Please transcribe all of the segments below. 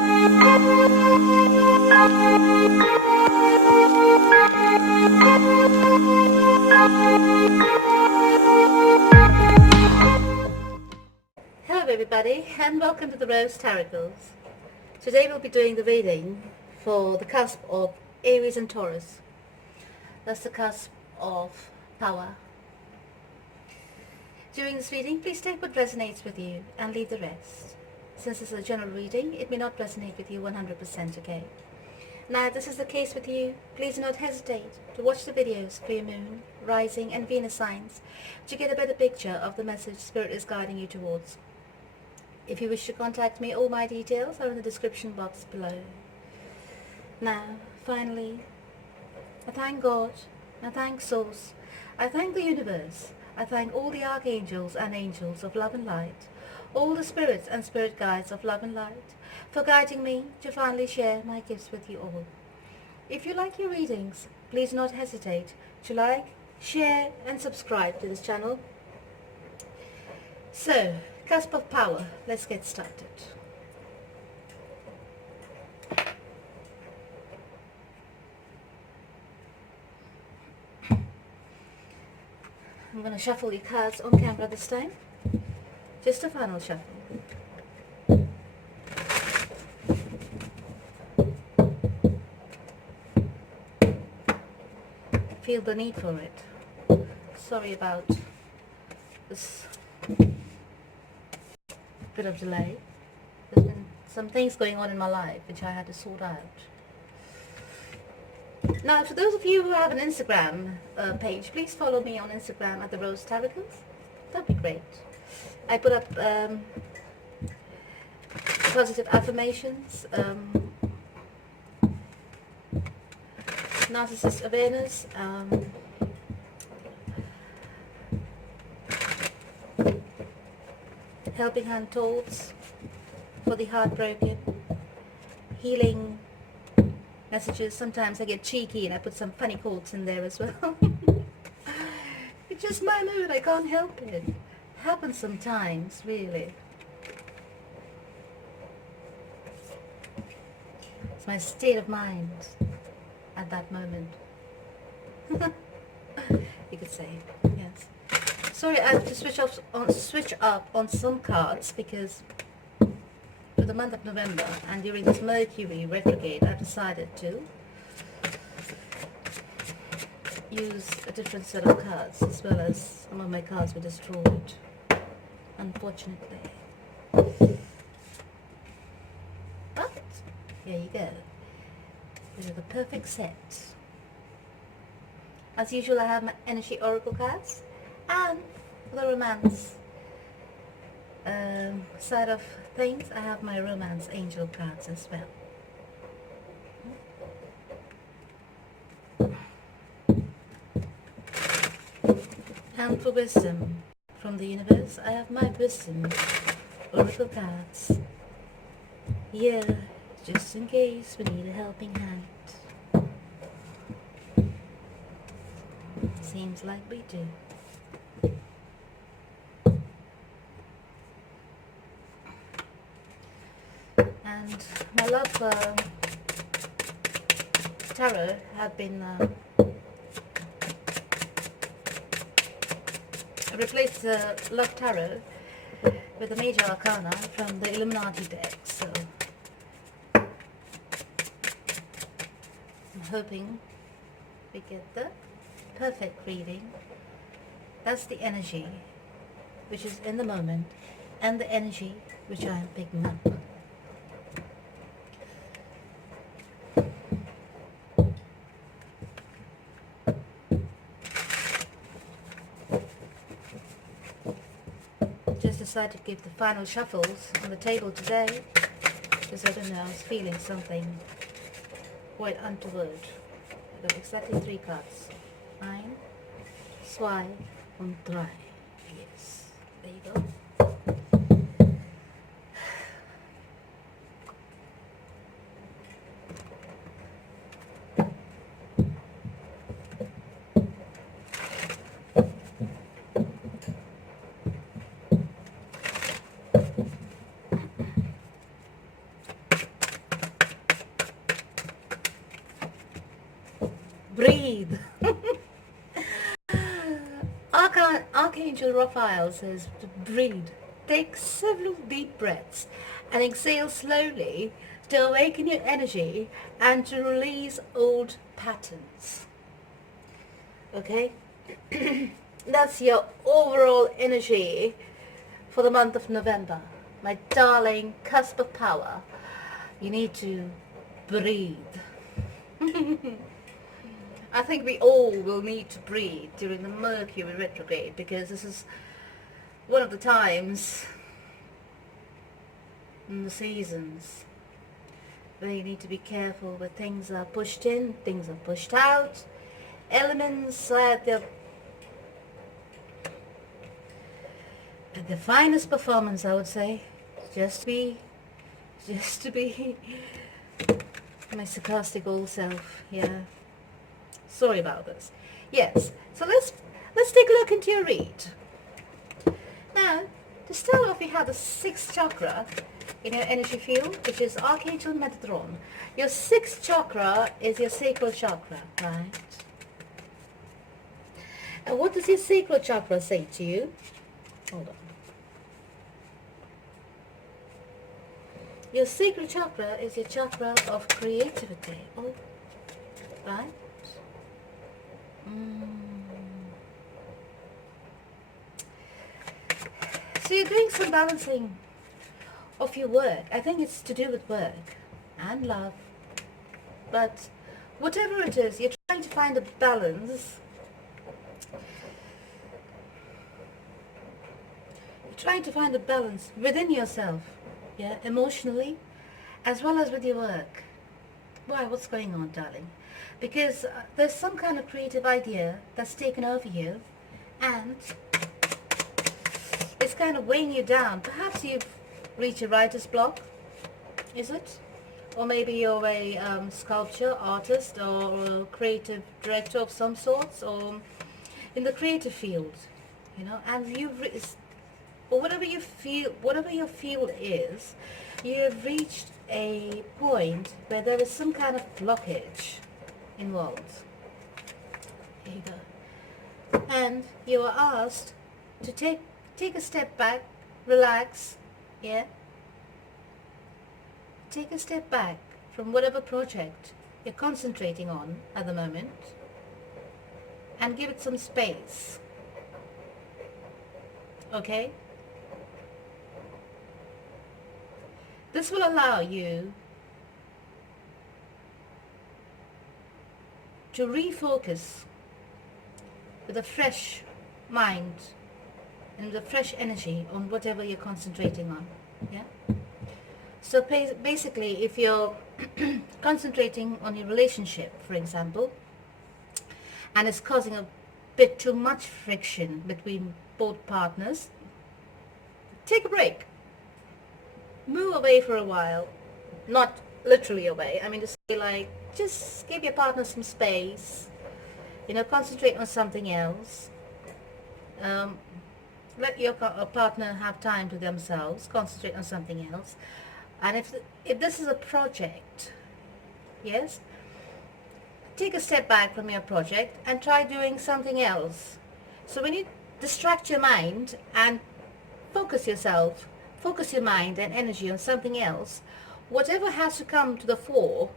Hello everybody, and welcome to the ARIES-TAURUS. Today we'll be doing the reading for the cusp of Aries and Taurus. That's the cusp of power. During this reading, please take what resonates with you and leave the rest. Since it's a general reading, it may not resonate with you 100%, okay? Now, if this is the case with you, please do not hesitate to watch the videos for your moon, rising and Venus signs to get a better picture of the message Spirit is guiding you towards. If you wish to contact me, all my details are in the description box below. Now, finally, I thank God, I thank Source, I thank the universe, I thank all the archangels and angels of love and light, all the spirits and spirit guides of love and light, for guiding me to finally share my gifts with you all. If you like your readings, please do not hesitate to like, share and subscribe to this channel. So, cusp of power, let's get started. I'm going to shuffle your cards on camera this time. Just a final shuffle. Feel the need for it. Sorry about this bit of delay. There's been some things going on in my life which I had to sort out. Now, for those of you who have an Instagram page, please follow me on Instagram at the ARIES-TAURUS. That'd be great. I put up positive affirmations, narcissist awareness, helping hand thoughts for the heartbroken, healing messages. Sometimes I get cheeky and I put some funny quotes in there as well. It's just my mood, I can't help it. Happens sometimes, really. It's my state of mind at that moment. You could say, yes. Sorry, I have to switch up on some cards because for the month of November and during this Mercury retrograde, I've decided to use a different set of cards, as well as some of my cards were destroyed, unfortunately. But here you go. These are the perfect set. As usual, I have my energy oracle cards, and for the romance side of things, I have my romance angel cards as well. And for wisdom from the universe, I have my wisdom oracle cards here, just in case we need a helping hand. Seems like we do. And my love tarot had been I replaced the love tarot with the major arcana from the Illuminati deck, so I'm hoping we get the perfect reading. That's the energy which is in the moment and the energy which I am picking up. Just decided to give the final shuffles on the table today because I don't know, I was feeling something quite untoward. I got exactly 3 cards. 1, 2 and 3. Yes, there you go. breathe. Archangel Raphael says to breathe. Take several deep breaths and exhale slowly to awaken your energy and to release old patterns. Okay? That's your overall energy for the month of November. My darling cusp of power. You need to breathe. I think we all will need to breathe during the Mercury retrograde, because this is one of the times in the seasons where you need to be careful where things are pushed in, things are pushed out, elements are at their finest performance, I would say. Just to be my sarcastic old self. Yeah. Sorry about this. Yes. So let's take a look into your read. Now, to start off, we have the 6th chakra in your energy field, which is Archangel Metatron. Your 6th chakra is your sacral chakra, right? And what does your sacral chakra say to you? Hold on. Your sacral chakra is your chakra of creativity. Oh, right? So you're doing some balancing of your work. I think it's to do with work and love. But whatever it is, you're trying to find a balance. You're trying to find a balance within yourself, yeah, emotionally, as well as with your work. Why? What's going on, darling? Because there's some kind of creative idea that's taken over you, and it's kind of weighing you down. Perhaps you've reached a writer's block, is it? Or maybe you're a sculpture artist or a creative director of some sorts, or in the creative field, you know, and or whatever you feel, whatever your field is, you have reached a point where there is some kind of blockage involved. Here you go. And you are asked to take a step back, relax, yeah? Take a step back from whatever project you're concentrating on at the moment and give it some space. Okay? This will allow you to refocus with a fresh mind and with a fresh energy on whatever you're concentrating on. Yeah? So basically, if you're concentrating on your relationship, for example, and it's causing a bit too much friction between both partners, take a break. Move away for a while. Not literally away. I mean, to say, like, just give your partner some space. You know, concentrate on something else. Let your partner have time to themselves. Concentrate on something else. And if this is a project, yes, take a step back from your project and try doing something else. So when you distract your mind and focus your mind and energy on something else, whatever has to come to the fore,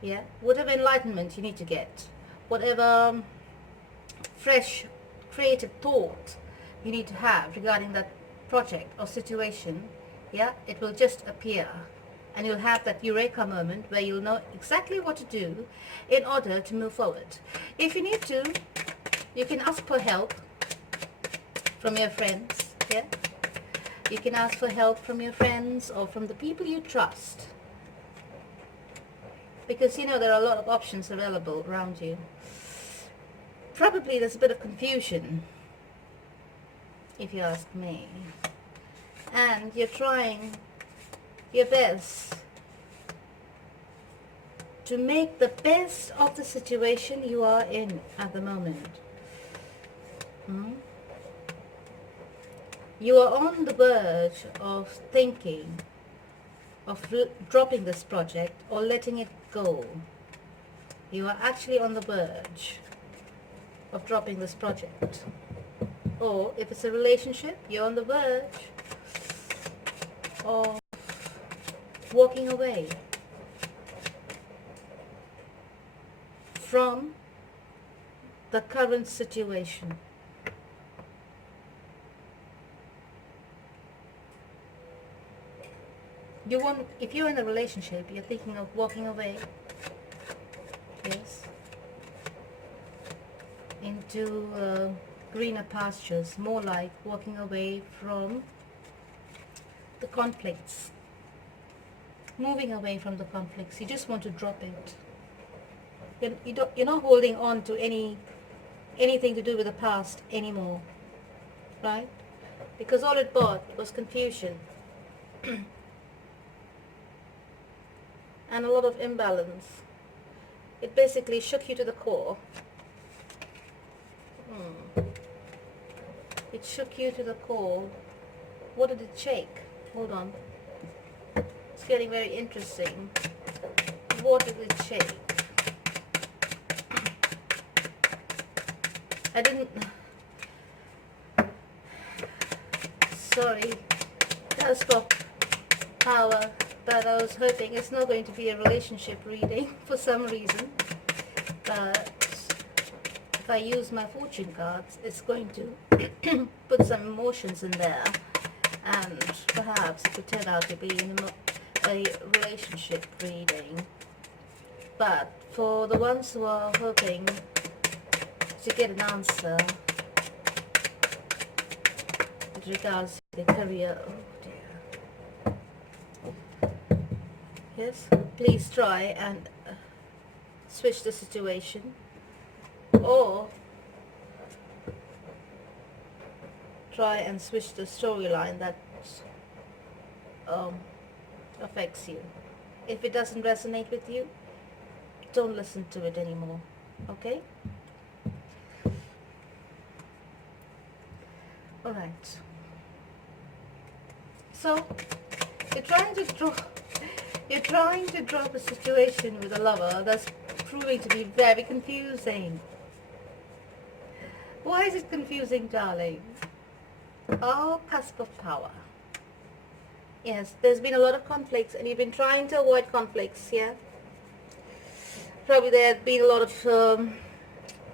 yeah, whatever enlightenment you need to get, whatever fresh creative thought you need to have regarding that project or situation, yeah, it will just appear, and you'll have that eureka moment where you'll know exactly what to do in order to move forward. If you need to, you can ask for help from your friends, yeah. You can ask for help from your friends or from the people you trust, because you know there are a lot of options available around you. Probably there's a bit of confusion, if you ask me, and you're trying your best to make the best of the situation you are in at the moment. You are on the verge of thinking of dropping this project or letting it go. You are actually on the verge of dropping this project. Or if it's a relationship, you're on the verge of walking away from the current situation. If you're in a relationship, you're thinking of walking away, yes, into greener pastures, more like walking away from the conflicts, moving away from the conflicts. You just want to drop it. You're not holding on to anything to do with the past anymore, right? Because all it brought was confusion and a lot of imbalance. It basically shook you to the core. It shook you to the core. What did it shake? Hold on. It's getting very interesting. What did it shake? I didn't... Sorry. Cusp of power. But I was hoping it's not going to be a relationship reading for some reason. But if I use my fortune cards, it's going to put some emotions in there, and perhaps it could turn out to be a relationship reading. But for the ones who are hoping to get an answer with regards to their career, oh dear. Yes, please try and switch the situation, or try and switch the storyline that affects you. If it doesn't resonate with you, don't listen to it anymore, okay? Alright. So, you're trying to drop a situation with a lover that's proving to be very confusing. Why is it confusing, darling? Oh, cusp of power. Yes, there's been a lot of conflicts and you've been trying to avoid conflicts, yeah? Probably there's been a lot of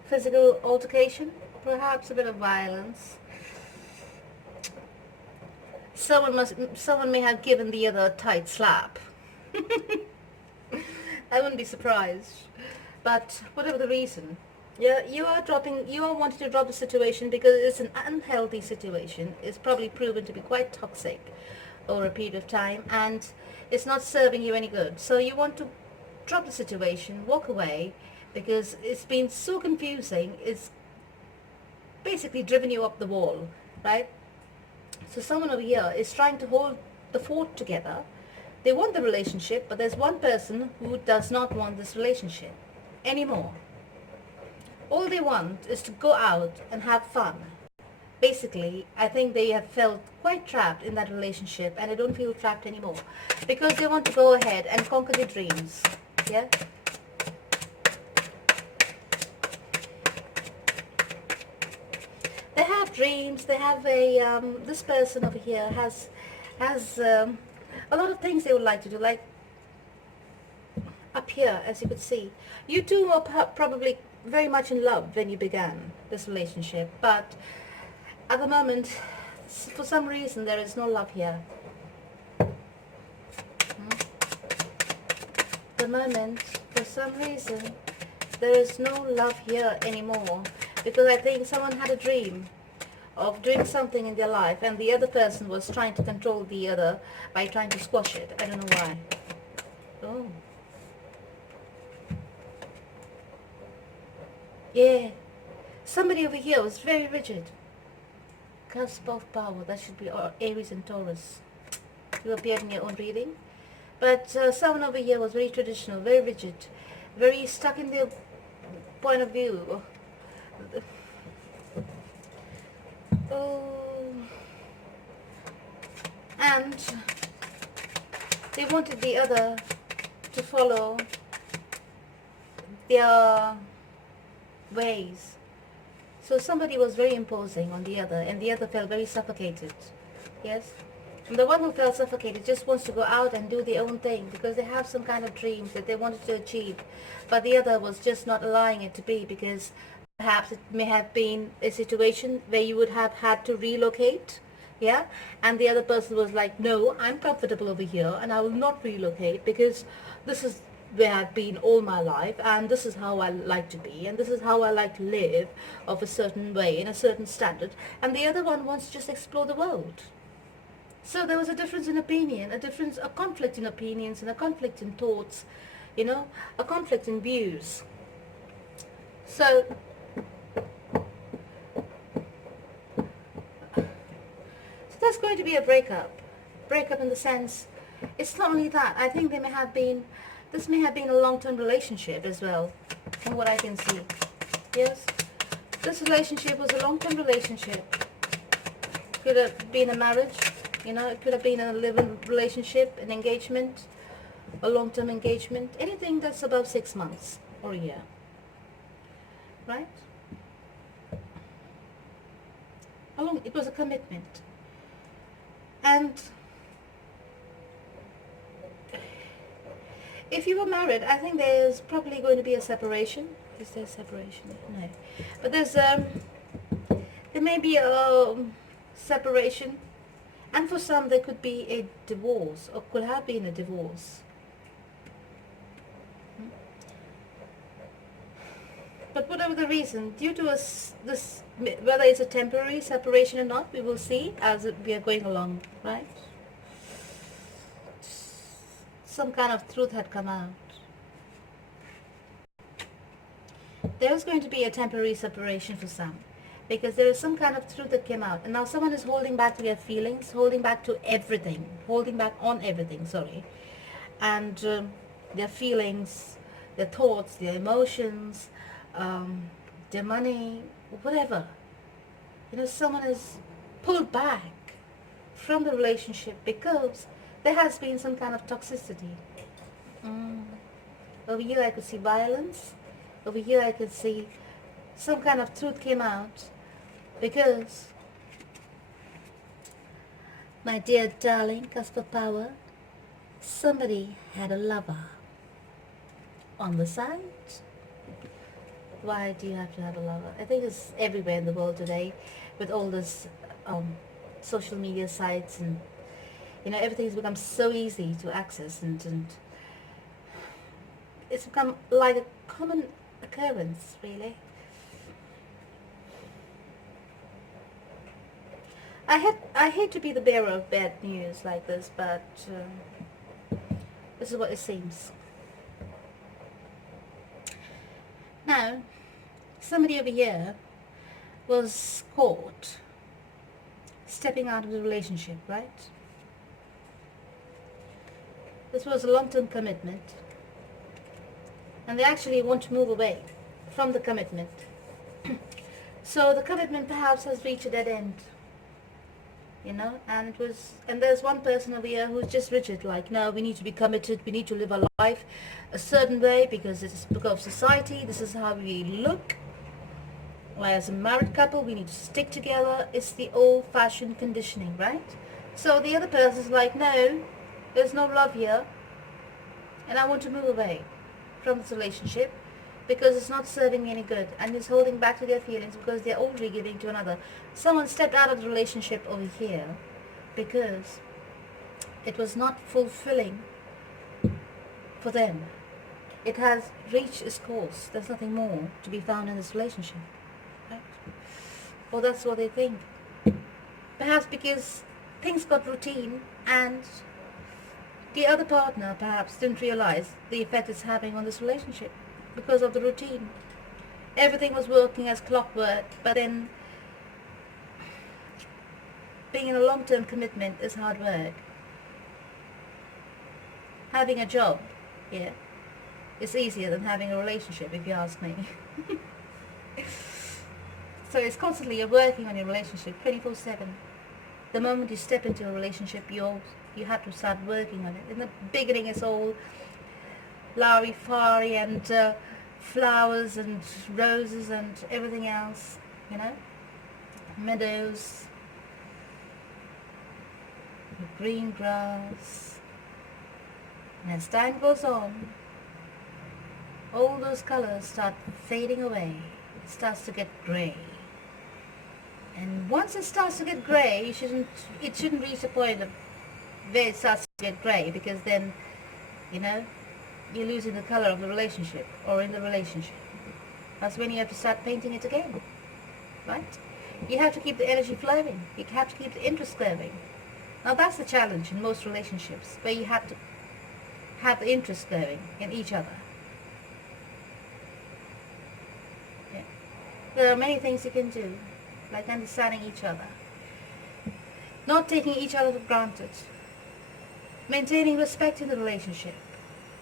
physical altercation, perhaps a bit of violence. Someone may have given the other a tight slap. I wouldn't be surprised. But whatever the reason, yeah, you are wanting to drop the situation because it's an unhealthy situation. It's probably proven to be quite toxic over a period of time, and it's not serving you any good. So you want to drop the situation, walk away, because it's been so confusing. It's basically driven you up the wall, right? So someone over here is trying to hold the fort together. They want the relationship, but there's one person who does not want this relationship anymore. All they want is to go out and have fun. Basically, I think they have felt quite trapped in that relationship, and they don't feel trapped anymore because they want to go ahead and conquer their dreams. Yeah? They have dreams. They have this person over here has a lot of things they would like to do, like up here, as you could see. You two were probably very much in love when you began this relationship, but at the moment, for some reason, there is no love here. At the moment, for some reason, there is no love here anymore, because I think someone had a dream of doing something in their life, and the other person was trying to control the other by trying to squash it. I don't know why. Oh. Yeah. Somebody over here was very rigid. Cusp of power. That should be Aries and Taurus. You appeared in your own reading. But someone over here was very traditional, very rigid, very stuck in their point of view. Oh. And they wanted the other to follow their ways. So somebody was very imposing on the other, and the other felt very suffocated. Yes? And the one who felt suffocated just wants to go out and do their own thing because they have some kind of dreams that they wanted to achieve. But the other was just not allowing it to be because perhaps it may have been a situation where you would have had to relocate. Yeah? And the other person was like, no, I'm comfortable over here and I will not relocate because this is where I've been all my life, and this is how I like to be, and this is how I like to live of a certain way, in a certain standard, and the other one wants to just explore the world. So there was a difference in opinion, a conflict in opinions, and a conflict in thoughts, a conflict in views. So there's going to be a breakup in the sense, it's not only that, I think this may have been a long-term relationship as well, from what I can see. Yes, this relationship was a long-term relationship. Could have been a marriage, it could have been a living relationship, an engagement, a long-term engagement, anything that's above 6 months or a year, right? It was a commitment. And if you were married, I think there's probably going to be a separation. Is there a separation? No. But there may be a separation. And for some, there could be a divorce, or could have been a divorce. But whatever the reason, due to this, whether it's a temporary separation or not, we will see as we are going along, right? Some kind of truth had come out. There is going to be a temporary separation for some, because there is some kind of truth that came out, and now someone is holding back to their feelings, holding back on everything, and their feelings, their thoughts, their emotions, their money, whatever. Someone is pulled back from the relationship because there has been some kind of toxicity. Over here I could see violence. Over here I could see some kind of truth came out because, my dear darling Cusp of Power, somebody had a lover on the side. Why do you have to have a lover? I think it's everywhere in the world today with all this social media sites, and everything's become so easy to access, and it's become like a common occurrence, really. I hate to be the bearer of bad news like this, but this is what it seems. Now, somebody over here was caught stepping out of the relationship, right? This was a long-term commitment, and they actually want to move away from the commitment. So the commitment perhaps has reached a dead end, and there's one person over here who's just rigid, like, no, we need to be committed, we need to live our life a certain way because it's because of society, this is how we look. Well, as a married couple, we need to stick together. It's the old-fashioned conditioning, right? So the other person's like, no, there's no love here, and I want to move away from this relationship because it's not serving me any good, and is holding back to their feelings because they're already giving to another. Someone stepped out of the relationship over here because it was not fulfilling for them. It has reached its course. There's nothing more to be found in this relationship, right? Well, that's what they think. Perhaps because things got routine, and the other partner perhaps didn't realize the effect it's having on this relationship because of the routine. Everything was working as clockwork, but then being in a long-term commitment is hard work. Having a job, yeah, is easier than having a relationship, if you ask me. So it's constantly, you're working on your relationship 24/7. The moment you step into a relationship, you have to start working on it. In the beginning, it's all Larry-Fari and flowers and roses and everything else, you know, meadows, green grass. And as time goes on, all those colors start fading away. It starts to get grey. And once it starts to get grey, it shouldn't reach a point of where it starts to get grey, because then, you know, you're losing the color of the relationship, or in the relationship. That's when you have to start painting it again, right? You have to keep the energy flowing. You have to keep the interest going. Now that's the challenge in most relationships, where you have to have the interest going in each other. Yeah. There are many things you can do, like understanding each other, not taking each other for granted, maintaining respect in the relationship,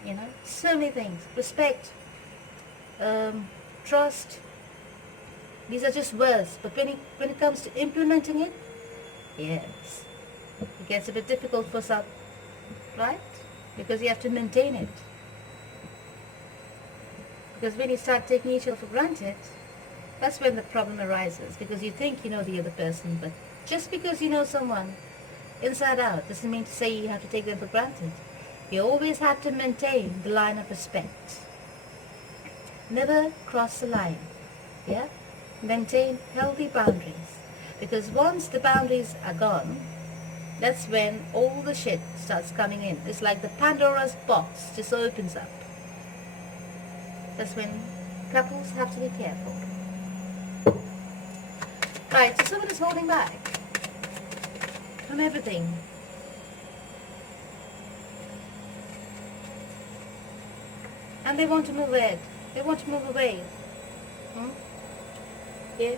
you know, so many things. Respect, trust, these are just words, but when it comes to implementing it, yes, it gets a bit difficult for some, right? Because you have to maintain it. Because when you start taking each other for granted, that's when the problem arises, because you think you know the other person, but just because you know someone inside out doesn't mean to say you have to take them for granted. You always have to maintain the line of respect. Never cross the line, yeah? Maintain healthy boundaries, because once the boundaries are gone, that's when all the shit starts coming in. It's like the Pandora's box just opens up. That's when couples have to be careful. Right, so someone is holding back from everything. And they want to move ahead. They want to move away. Yeah.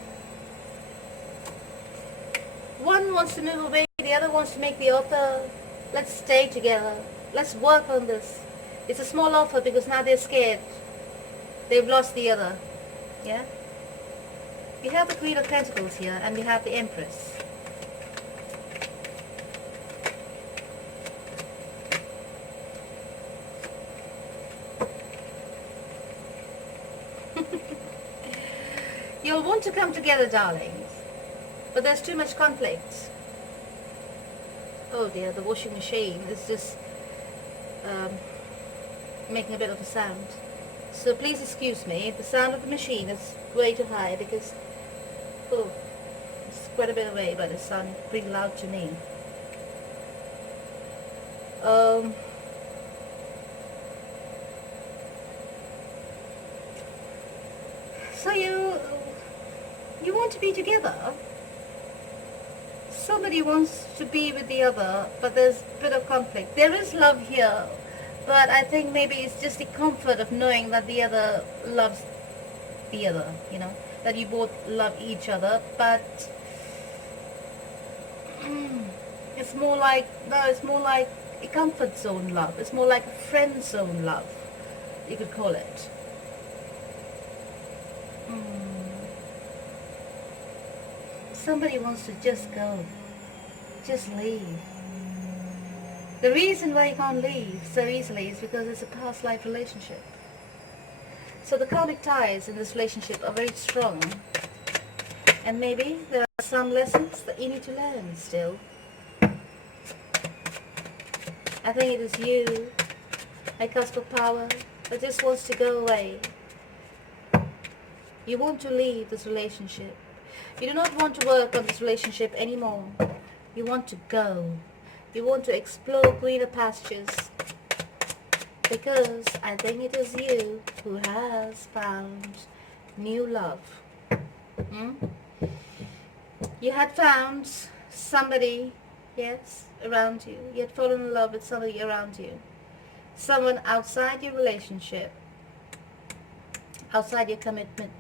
One wants to move away, the other wants to make the offer. Let's stay together. Let's work on this. It's a small offer because now they're scared. They've lost the other. Yeah? We have the Queen of Pentacles here, and we have the Empress. You'll want to come together, darlings, but there's too much conflict. Oh dear, the washing machine is just making a bit of a sound. So please excuse me, the sound of the machine is way too high, because it's quite a bit away, but it sounds pretty loud to me. So you want to be together. Somebody wants to be with the other, but there's a bit of conflict. There is love here, but I think maybe it's just the comfort of knowing that the other loves the other, you know, that you both love each other, but it's more like a comfort zone love. It's more like a friend zone love, you could call it. Somebody wants to just go, just leave. The reason why you can't leave so easily is because it's a past life relationship. So the karmic ties in this relationship are very strong, and maybe there are some lessons that you need to learn still. I think it is you, a Cusp of power, that just wants to go away. You want to leave this relationship. You do not want to work on this relationship anymore. You want to go. You want to explore greener pastures. Because I think it is you who has found new love. You had found somebody, yes, around you. You had fallen in love with somebody around you. Someone outside your relationship. Outside your commitment,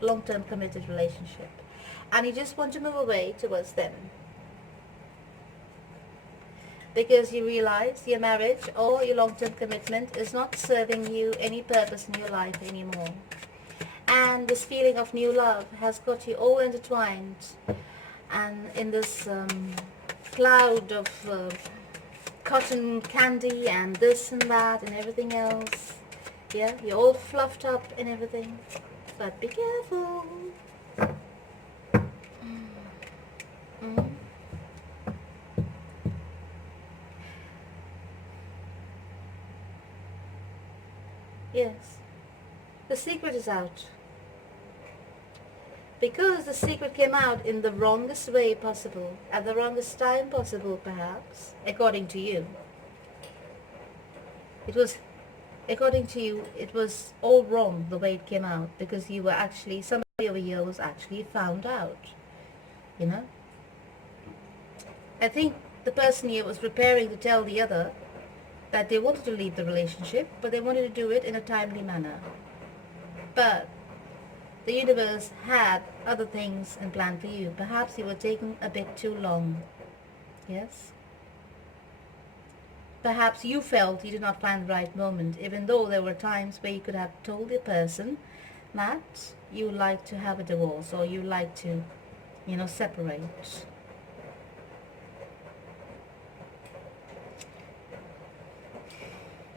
long-term committed relationship. And you just want to move away towards them. Because you realize your marriage or your long-term commitment is not serving you any purpose in your life anymore. And this feeling of new love has got you all intertwined, and in this cloud of cotton candy and this and that and everything else, Yeah, you're all fluffed up and everything, but be careful. Mm. Yes, the secret is out. Because the secret came out in the wrongest way possible, at the wrongest time possible perhaps, according to you. It was, according to you, it was all wrong the way it came out, because you were actually, somebody over here was actually found out, you know. I think the person here was preparing to tell the other that they wanted to leave the relationship, but they wanted to do it in a timely manner. But the universe had other things in plan for you. Perhaps you were taking a bit too long. Yes? Perhaps you felt you did not find the right moment, even though there were times where you could have told the person that you like to have a divorce, or you like to, separate.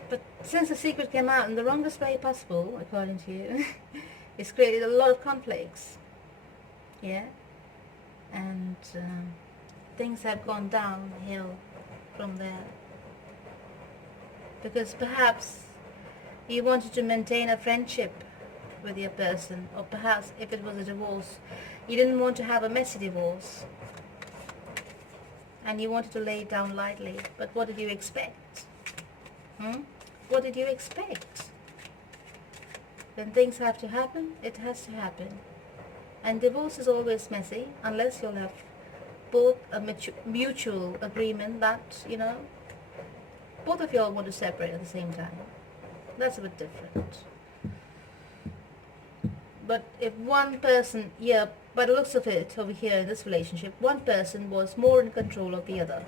But since the secret came out in the wrongest way possible, according to you, it's created a lot of conflicts. Yeah? And things have gone downhill from there. Because perhaps you wanted to maintain a friendship with your person, or perhaps if it was a divorce, you didn't want to have a messy divorce, and you wanted to lay it down lightly. But what did you expect? What did you expect? When things have to happen, it has to happen. And divorce is always messy, unless you'll have both a mutual agreement that, both of y'all want to separate at the same time. That's a bit different. But if one person, by the looks of it over here in this relationship, one person was more in control of the other.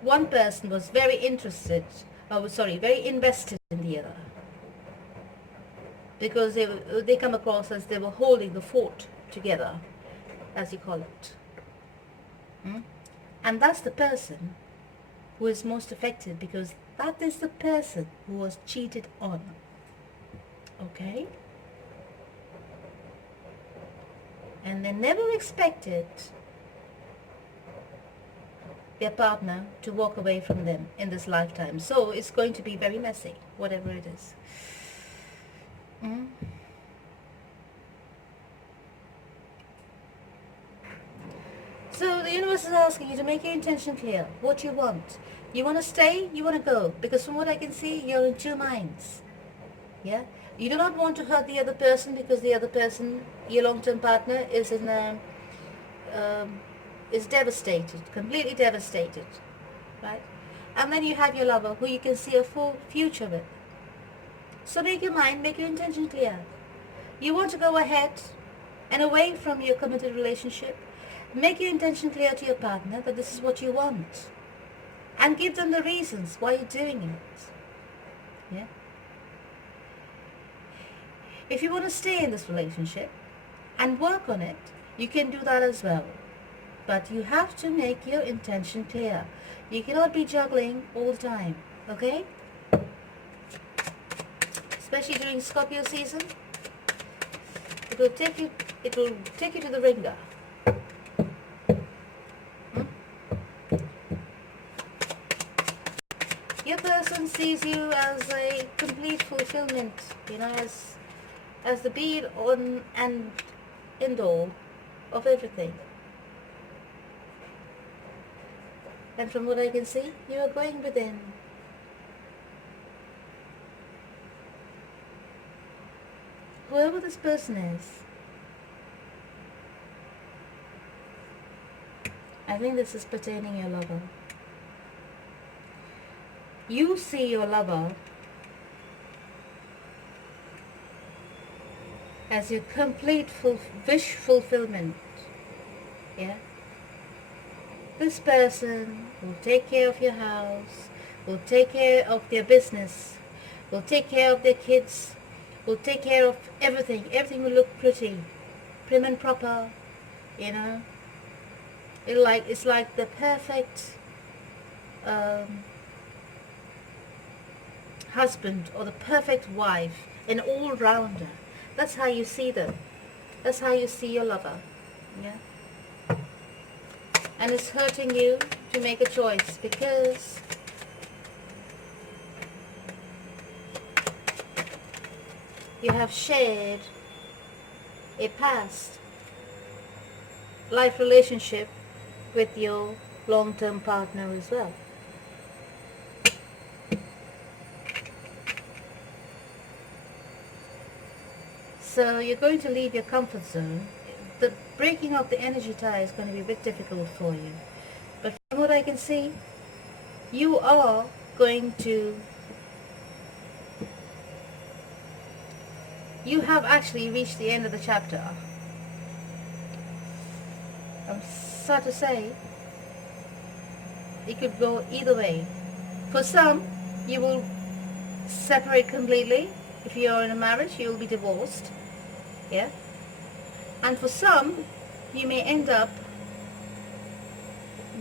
One person was very very invested in the other. Because they come across as they were holding the fort together, as you call it. And that's the person who is most affected, because that is the person who was cheated on. Okay? And they never expected their partner to walk away from them in this lifetime. So it's going to be very messy, whatever it is. So the universe is asking you to make your intention clear, what you want. You want to stay, you want to go. Because from what I can see, you're in two minds. Yeah? You do not want to hurt the other person, because the other person, your long-term partner, is is devastated, completely devastated. Right? And then you have your lover, who you can see a full future with. So make your mind, make your intention clear. You want to go ahead and away from your committed relationship. Make your intention clear to your partner that this is what you want. And give them the reasons why you're doing it. Yeah? If you want to stay in this relationship and work on it, you can do that as well. But you have to make your intention clear. You cannot be juggling all the time. Okay? Especially during Scorpio season. It will take you to the ringer. Your person sees you as a complete fulfillment, as the be on and end all of everything. And from what I can see, you are going within. Whoever this person is, I think this is pertaining your lover. You see your lover as your complete wish fulfillment. Yeah? This person will take care of your house, will take care of their business, will take care of their kids, will take care of everything. Everything will look pretty, prim and proper, It's like the perfect husband or the perfect wife, an all-rounder. That's how you see them. That's how you see your lover. Yeah. And it's hurting you to make a choice because you have shared a past life relationship with your long-term partner as well. So you're going to leave your comfort zone. The breaking of the energy tie is going to be a bit difficult for you. But from what I can see, you are going to... You have actually reached the end of the chapter. I'm sad to say, it could go either way. For some, you will separate completely. If you are in a marriage, you will be divorced. Yeah. And for some, you may end up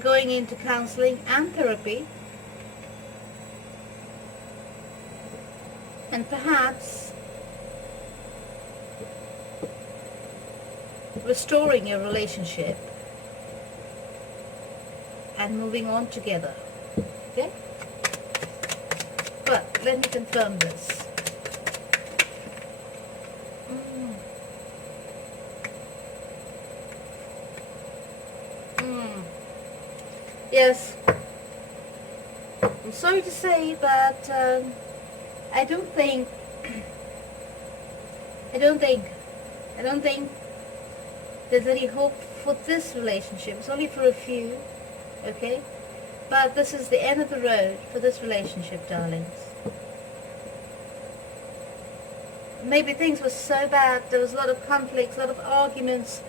going into counseling and therapy, and perhaps restoring your relationship and moving on together. Okay? But let me confirm this. Yes, I'm sorry to say, but I don't think there's any hope for this relationship. It's only for a few, okay? But this is the end of the road for this relationship, darlings. Maybe things were so bad, there was a lot of conflicts, a lot of arguments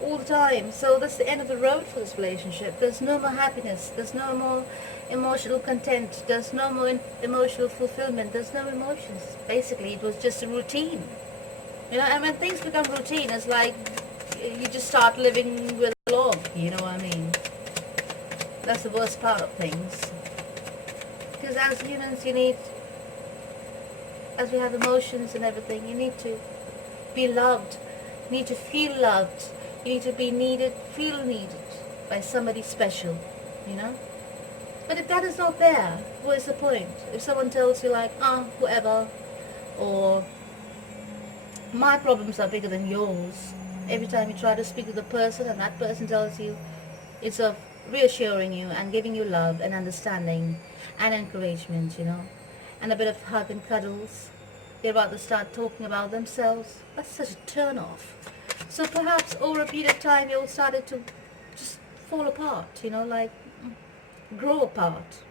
all the time. So that's the end of the road for this relationship. There's no more happiness. There's no more emotional content. There's no more emotional fulfillment. There's no emotions. Basically, it was just a routine. You know, and when things become routine, it's like you just start living with a log, you know what I mean? That's the worst part of things. Because as humans, you need, as we have emotions and everything, you need to be loved. You need to feel loved. You need to be needed, feel needed by somebody special, you know? But if that is not there, what is the point? If someone tells you like, whatever, or my problems are bigger than yours, every time you try to speak to the person and that person tells you, it's of reassuring you and giving you love and understanding and encouragement, you know, and a bit of hug and cuddles, they're about to start talking about themselves. That's such a turn off. So perhaps over a period of time you all started to just fall apart, you know, like grow apart.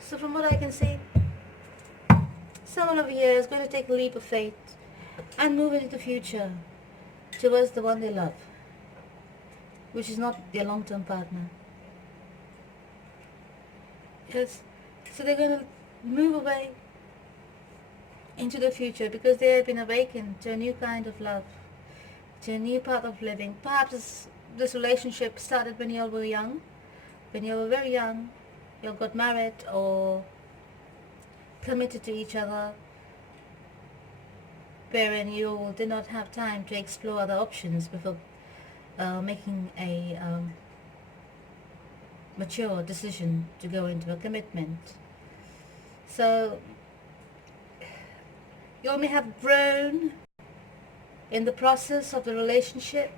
So from what I can see, someone over here is going to take a leap of faith and move into the future towards the one they love, which is not their long-term partner. Yes. So they're going to move away into the future because they have been awakened to a new kind of love, to a new path of living. Perhaps this relationship started when you all were young. When you were very young, you all got married or committed to each other, wherein you all did not have time to explore other options before making a mature decision to go into a commitment. So you all may have grown in the process of the relationship,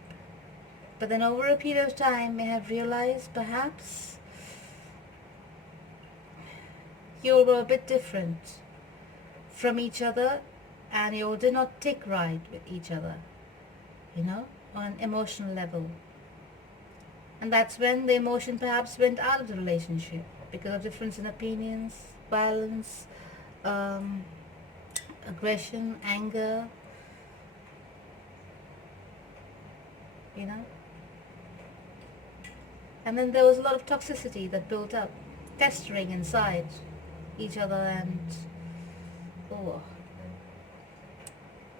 but then over a period of time may have realized perhaps you all were a bit different from each other and you all did not tick right with each other, you know, on an emotional level. And that's when the emotion perhaps went out of the relationship because of difference in opinions, violence, aggression, anger, you know. And then there was a lot of toxicity that built up, festering inside each other, and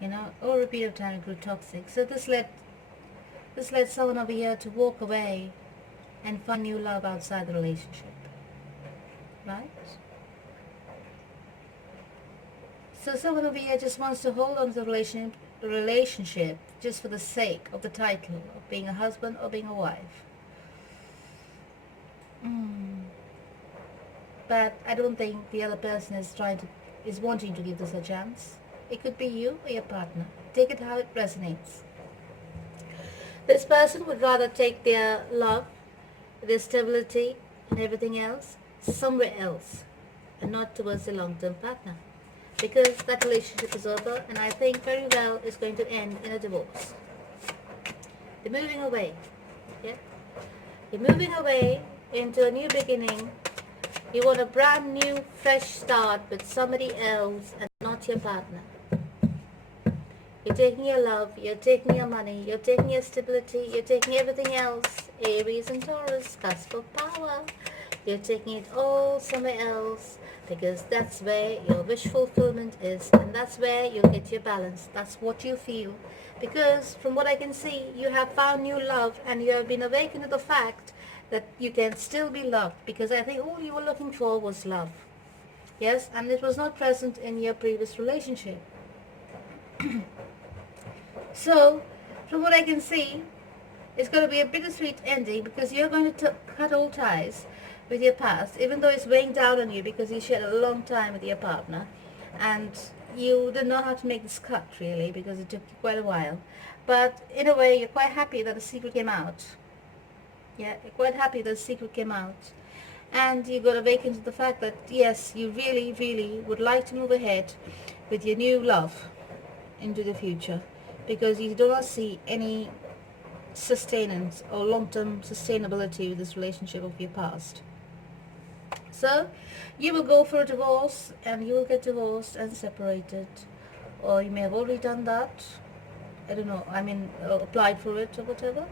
you know, over a period of time it grew toxic. So this led someone over here to walk away and find new love outside the relationship, right? So someone over here just wants to hold on to the relationship just for the sake of the title of being a husband or being a wife. But I don't think the other person is wanting to give this a chance. It could be you or your partner. Take it how it resonates. This person would rather take their love, their stability, and everything else somewhere else, and not towards a long-term partner. Because that relationship is over, and I think very well is going to end in a divorce. You're moving away. Yeah? You're moving away into a new beginning. You want a brand new, fresh start with somebody else and not your partner. You're taking your love, you're taking your money, you're taking your stability, you're taking everything else. Aries and Taurus, cusp of power. You're taking it all somewhere else because that's where your wish fulfillment is, and that's where you'll get your balance. That's what you feel. Because from what I can see, you have found new love and you have been awakened to the fact that you can still be loved, because I think all you were looking for was love. Yes, and it was not present in your previous relationship. So, from what I can see, it's going to be a bittersweet ending because you're going to cut all ties with your past, even though it's weighing down on you because you shared a long time with your partner and you didn't know how to make this cut really because it took quite a while. But in a way, you're quite happy that the secret came out. Yeah, you're quite happy that the secret came out. And you got awakened to the fact that, yes, you really, really would like to move ahead with your new love into the future because you do not see any sustenance or long-term sustainability with this relationship of your past. So you will go for a divorce and you will get divorced and separated, or you may have already done that. I don't know, I mean applied for it or whatever.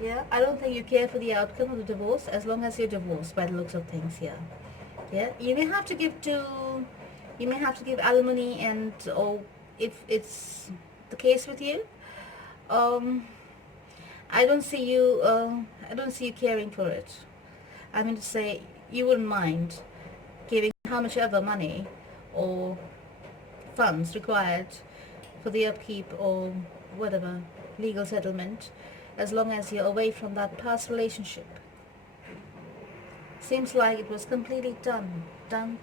Yeah, I don't think you care for the outcome of the divorce as long as you're divorced by the looks of things here. Yeah, you may have to give alimony, and or if it's the case with you, I don't see you caring for it. I mean to say, you wouldn't mind giving how much ever money or funds required for the upkeep or whatever legal settlement, as long as you're away from that past relationship. Seems like it was completely done. Right?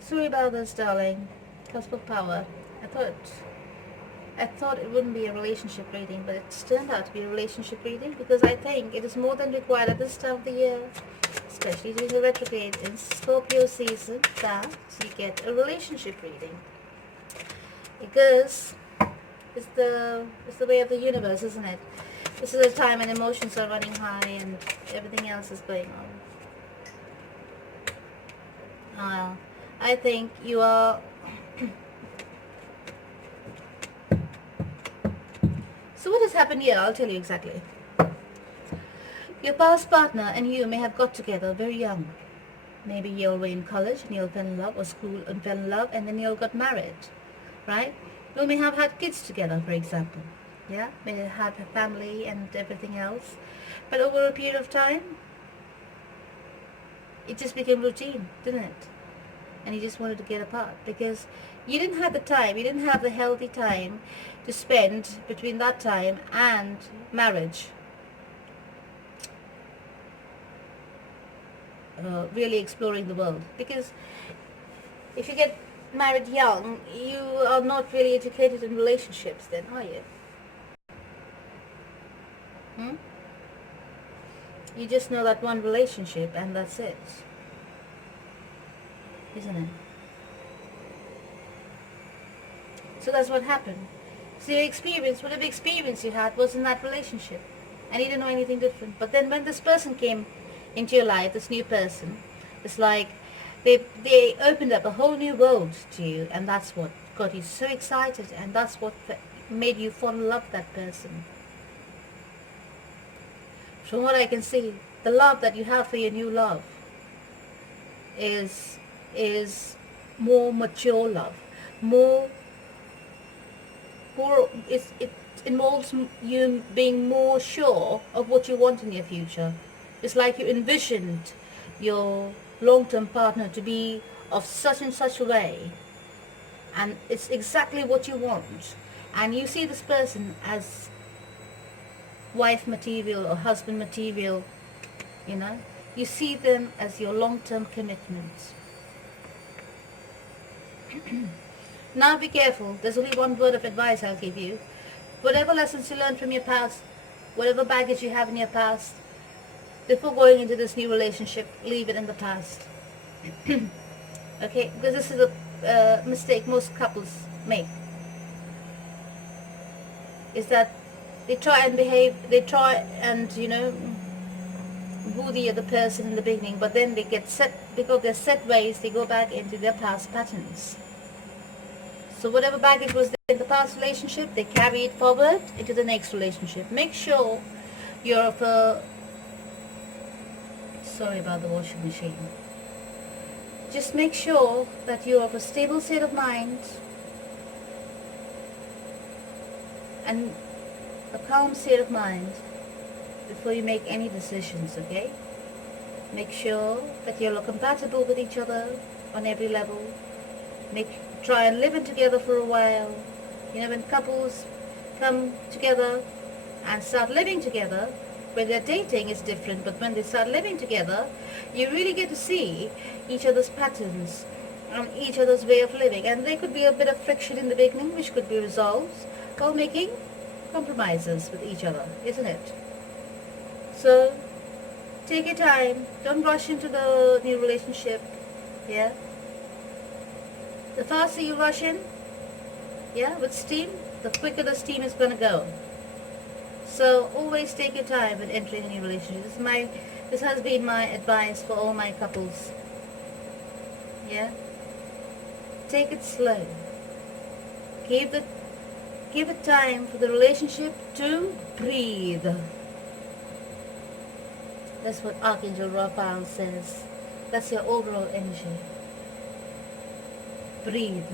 Sorry about this, darling. Cusp of power. I thought it wouldn't be a relationship reading, but it's turned out to be a relationship reading because I think it is more than required at this time of the year, especially during the retrograde in Scorpio season, that you get a relationship reading. Because it's the way of the universe, isn't it? This is a time when emotions are running high and everything else is going on. I think you are... So what has happened here? I'll tell you exactly. Your past partner and you may have got together very young. Maybe you all were in college and you all fell in love, or school and fell in love, and then you all got married, right? You may have had kids together, for example. Yeah, may have had a family and everything else. But over a period of time, it just became routine, didn't it? And you just wanted to get apart because you didn't have the time, you didn't have the healthy time to spend between that time and marriage. Really exploring the world. Because if you get married young, you are not really educated in relationships then, are you? You just know that one relationship and that's it. Isn't it? So that's what happened. So your experience, whatever experience you had was in that relationship. And you didn't know anything different. But then when this person came into your life, this new person, it's like they opened up a whole new world to you, and that's what got you so excited, and that's what made you fall in love with that person. From what I can see, the love that you have for your new love is more mature love, it involves you being more sure of what you want in your future. It's like you envisioned your long-term partner to be of such and such a way, and it's exactly what you want, and you see this person as wife material or husband material, you know, you see them as your long-term commitment. Now be careful, there's only one word of advice I'll give you. Whatever lessons you learned from your past, whatever baggage you have in your past, before going into this new relationship, leave it in the past. Okay, because this is a mistake most couples make, is that they try and behave, they try and, you know, woo the other person in the beginning, but then they get set, because they're set ways, they go back into their past patterns. So whatever baggage was there in the past relationship, they carry it forward into the next relationship. Make sure you're of a, sorry about the washing machine. Just make sure that you're of a stable state of mind and a calm state of mind before you make any decisions, okay? Make sure that you're compatible with each other on every level. Try and live in together for a while. You know, when couples come together and start living together, when they're dating it's different, but when they start living together, you really get to see each other's patterns and each other's way of living. And there could be a bit of friction in the beginning, which could be resolved while making compromises with each other, isn't it? So take your time, don't rush into the new relationship. Yeah, the faster you rush in, yeah, with steam, the quicker the steam is going to go. So always take your time when entering a new relationship. This has been my advice for all my couples. Yeah, take it slow. Give it time for the relationship to breathe. That's what Archangel Raphael says. That's your overall energy. Breathe.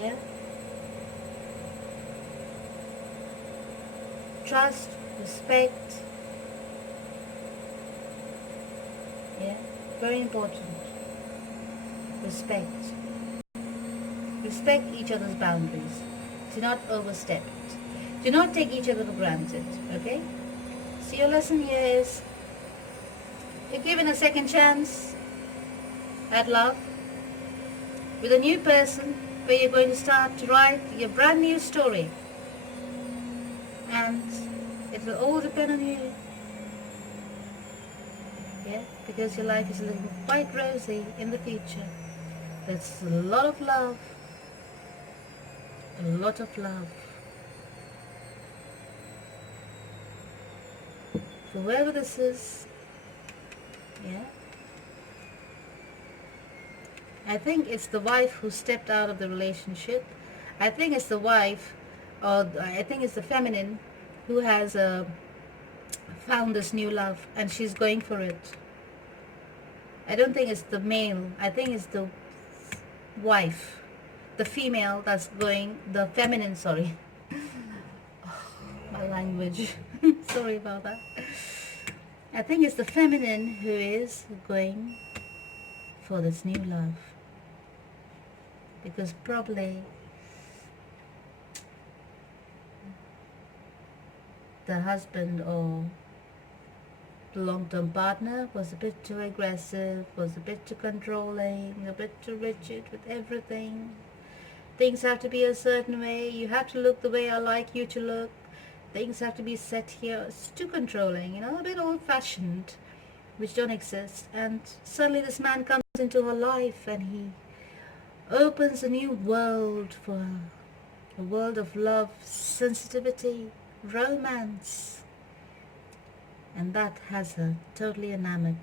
Yeah? Trust, respect. Yeah? Very important. Respect. Respect each other's boundaries. Do not overstep it. Do not take each other for granted. Okay? So your lesson here is, you're given a second chance at love with a new person where you're going to start to write your brand new story, and it will all depend on you. Yeah, because your life is looking quite rosy in the future. There's a lot of love, a lot of love. For whoever this is, yeah, I think it's the wife who stepped out of the relationship. I think it's the wife, or I think it's the feminine who has found this new love and she's going for it. I don't think it's the male. I think it's the wife, the female that's going, the feminine, sorry. My language. Sorry about that. I think it's the feminine who is going for this new love. Because probably the husband or the long-term partner was a bit too aggressive, was a bit too controlling, a bit too rigid with everything. Things have to be a certain way. You have to look the way I like you to look. Things have to be set here. It's too controlling, you know, a bit old-fashioned, which don't exist. And suddenly this man comes into her life and he opens a new world for her. A world of love, sensitivity, romance. And that has her totally enamored.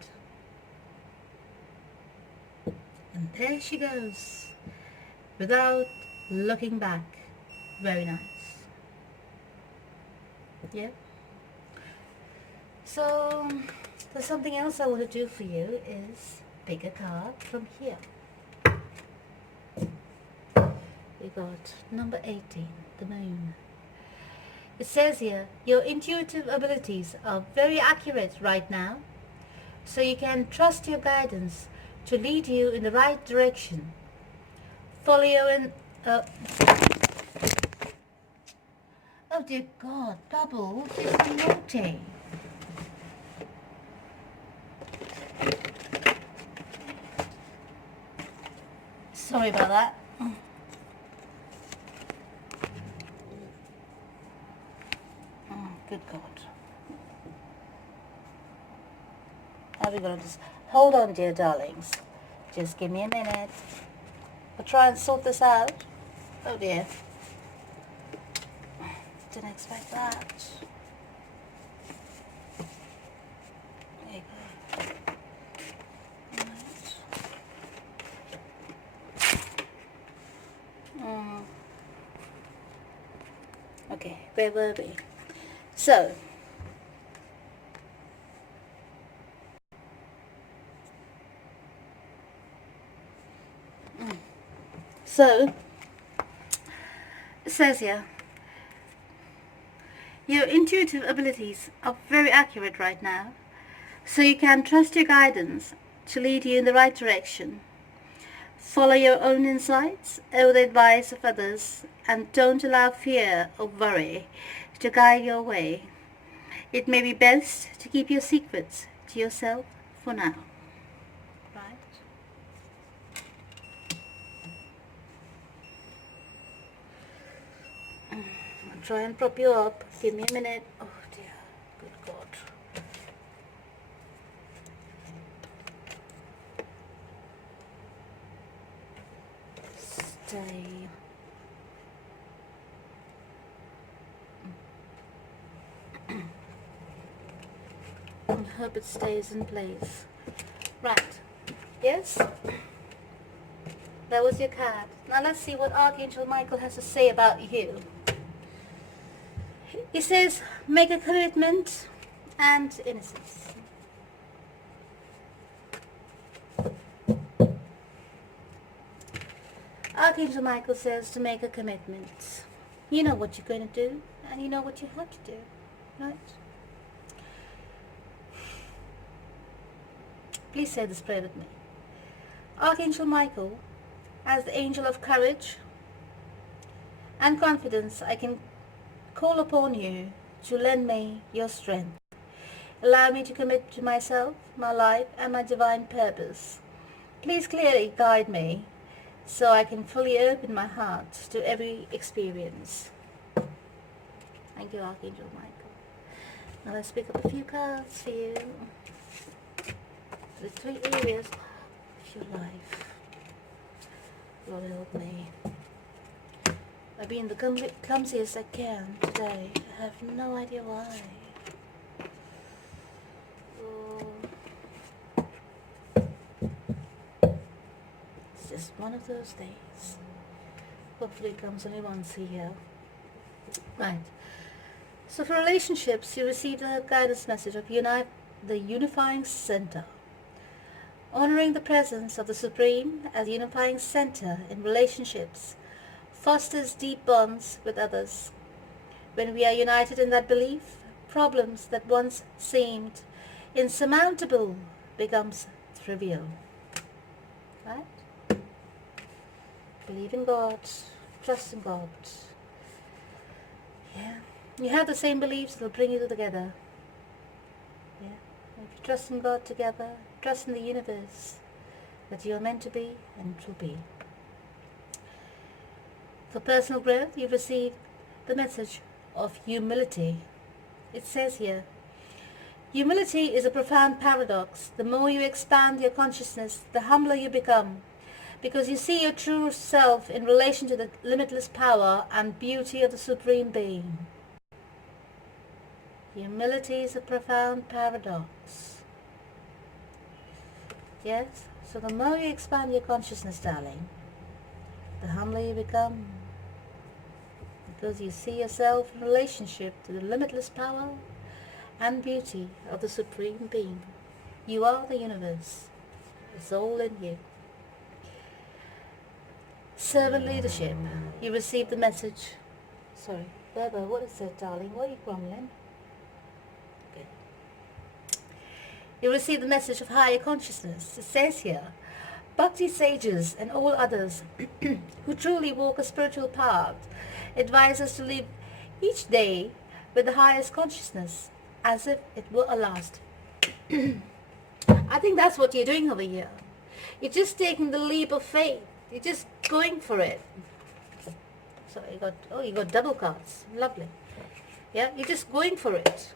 And there she goes, without looking back. Very nice. Yeah. So there's something else I want to do for you, is pick a card from here. We got number 18, the moon. It says here, your intuitive abilities are very accurate right now. so you can trust your guidance to lead you in the right direction. Follow your oh dear God, Bubble, this is naughty. Sorry about that. Oh, good God. How are we going to just hold on, dear darlings? Just give me a minute. I'll try and sort this out. Oh dear. Didn't expect that. There you go. Right. Okay, where were we? So, it says here, your intuitive abilities are very accurate right now, so you can trust your guidance to lead you in the right direction. Follow your own insights over the advice of others, and don't allow fear or worry to guide your way. It may be best to keep your secrets to yourself for now. Right? I'll try and prop you up. Give me a minute. Oh dear. Good God. Stay. I hope it stays in place. Right. Yes? That was your card. Now let's see what Archangel Michael has to say about you. He says, make a commitment and innocence. Archangel Michael says to make a commitment. You know what you're going to do, and you know what you have to do, right? Please say this prayer with me. Archangel Michael, as the angel of courage and confidence, I can call upon you to lend me your strength. Allow me to commit to myself, my life, and my divine purpose. Please clearly guide me so I can fully open my heart to every experience. Thank you, Archangel Michael. Now let's pick up a few cards for you. The 3 areas of your life. Lord help me. I've been the clumsiest I can today. I have no idea why. It's just one of those days. Hopefully it comes only once a year. Right. So for relationships, you receive the guidance message of the unifying center. Honoring the presence of the Supreme as unifying center in relationships fosters deep bonds with others. When we are united in that belief, problems that once seemed insurmountable becomes trivial. Right? Believe in God, trust in God. Yeah. You have the same beliefs that will bring you together. Yeah. If you trust in God together, trust in the universe that you are meant to be and will be. For personal growth, you've received the message of humility. It says here, humility is a profound paradox. The more you expand your consciousness, the humbler you become, because you see your true self in relation to the limitless power and beauty of the Supreme Being. Humility is a profound paradox. Yes? So the more you expand your consciousness, darling, the humbler you become, because you see yourself in relationship to the limitless power and beauty of the Supreme Being. You are the universe. It's all in you. Servant leadership. You receive the message. Sorry, Beba, what is it, darling? Why are you grumbling? Okay. You receive the message of higher consciousness. It says here, Bhakti sages and all others who truly walk a spiritual path advise us to live each day with the highest consciousness, as if it were a last. I think that's what you're doing over here. You're just taking the leap of faith. You're just going for it. So you got double cards. Lovely. Yeah, you're just going for it.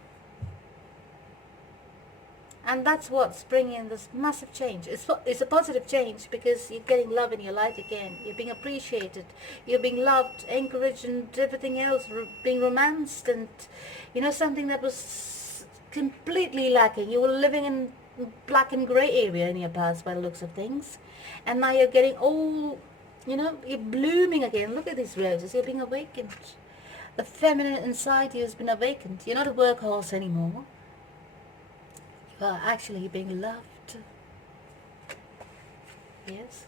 And that's what's bringing this massive change. It's a positive change because you're getting love in your life again. You're being appreciated. You're being loved, encouraged, and everything else, being romanced, and something that was completely lacking. You were living in black and grey area in your past by the looks of things, and now you're getting all, you're blooming again. Look at these roses. You're being awakened. The feminine inside you has been awakened. You're not a workhorse anymore. You are actually being loved. Yes.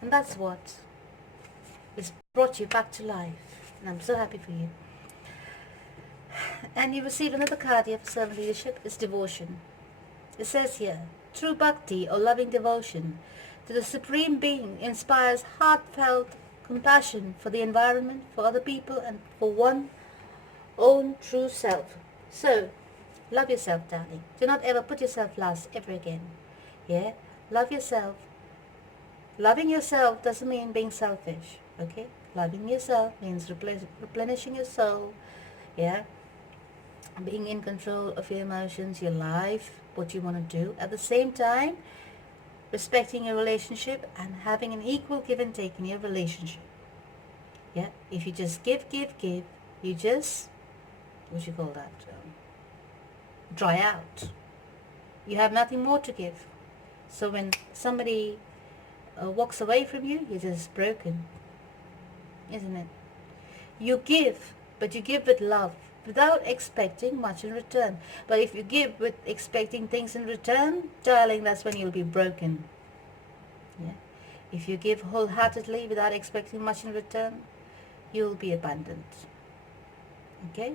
And that's what has brought you back to life. And I'm so happy for you. And you receive another card here for servant leadership. It's devotion. It says here, true bhakti or loving devotion to the Supreme Being inspires heartfelt compassion for the environment, for other people, and for one own true self. So, love yourself, darling. Do not ever put yourself last ever again. Yeah? Love yourself. Loving yourself doesn't mean being selfish. Okay? Loving yourself means replenishing your soul. Yeah? Being in control of your emotions, your life, what you want to do. At the same time, respecting your relationship and having an equal give and take in your relationship. Yeah? If you just give, you just, what you call that? Dry out. You have nothing more to give. So when somebody walks away from you, you're just broken. Isn't it? You give, but you give with love, without expecting much in return. But if you give with expecting things in return, darling, that's when you'll be broken. Yeah? If you give wholeheartedly without expecting much in return, you'll be abundant. Okay?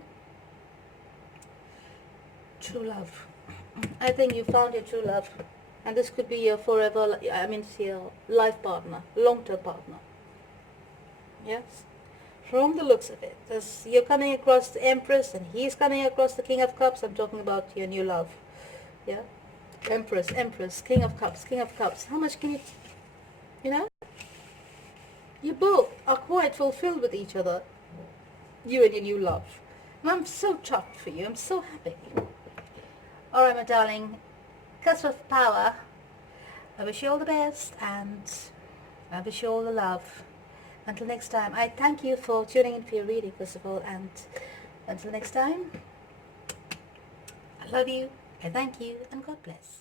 True love. I think you found your true love. And this could be your forever, your life partner, long-term partner. Yes? From the looks of it, you're coming across the Empress and he's coming across the King of Cups. I'm talking about your new love. Yeah? Empress, King of Cups. How much can you, You both are quite fulfilled with each other. You and your new love. And I'm so chuffed for you. I'm so happy. Alright, my darling. Cusp of power. I wish you all the best and I wish you all the love. Until next time, I thank you for tuning in for your reading, first of all, and until next time, I love you, I thank you, and God bless.